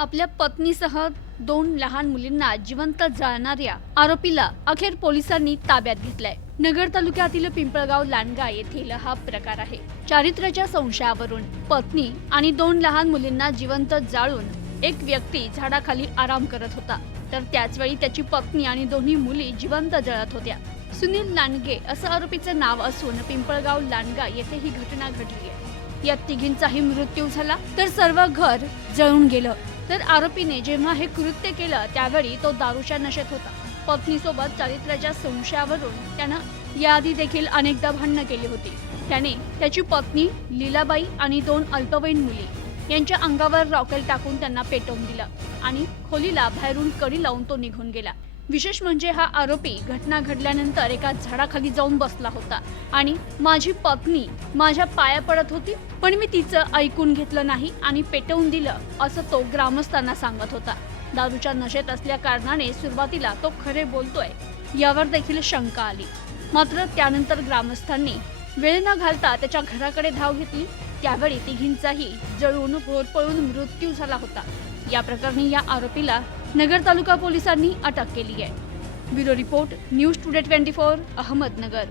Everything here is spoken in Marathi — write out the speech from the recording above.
आपल्या पत्नीसह दोन लहान मुलींना जिवंत जाळणाऱ्या आरोपीला अखेर पोलिसांनी ताब्यात घेतलाय. नगर तालुक्यातील पिंपळगाव लांडगा येथील हा प्रकार आहे. चारित्र्याच्या संशयावरून पत्नी आणि दोन लहान मुलींना जिवंत जाळून एक व्यक्ती झाडाखाली आराम करत होता. तर त्याचवेळी त्याची पत्नी आणि दोन्ही मुली जिवंत जळत होत्या. सुनील लांडगे असं आरोपीचं नाव असून पिंपळगाव लांडगा येथे ही घटना घडली आहे. या तिघींचाही मृत्यू झाला तर सर्व घर जळून गेलं. तर आरोपीने जेव्हा हे कृत्य केलं त्यावेळी तो दारूच्या नशेत होता. पत्नीसोबत चारित्र्याच्या संशयावरून त्यानं याआधी देखील अनेकदा भांडणं केली होती. त्याने त्याची पत्नी लीलाबाई आणि दोन अल्पवयीन मुली यांच्या अंगावर रॉकेल टाकून त्यांना पेटवून दिलं आणि खोलीला बाहेरून कडी लावून तो निघून गेला. विशेष म्हणजे हा आरोपी घटना घडल्यानंतर एका झाडाखाली जाऊन बसला होता. आणि माझी पत्नी माझ्या पाया पडत होती पण मी तिचं ऐकून घेतलं नाही आणि पेटवून दिलं असं तो ग्रामस्थांना सांगत होता. दारूच्या नशेत असल्या कारणाने सुरुवातीला तो खरे बोलतोय यावर देखील शंका आली. मात्र त्यानंतर ग्रामस्थांनी वेळ न घालता त्याच्या घराकडे धाव घेतली. त्यावेळी तिघींचाही जळून होरपळून मृत्यू झाला होता. या प्रकरणी या आरोपीला नगर तालुका पोलिसांनी अटक केली आहे. Bureau report news today twenty four Ahmednagar.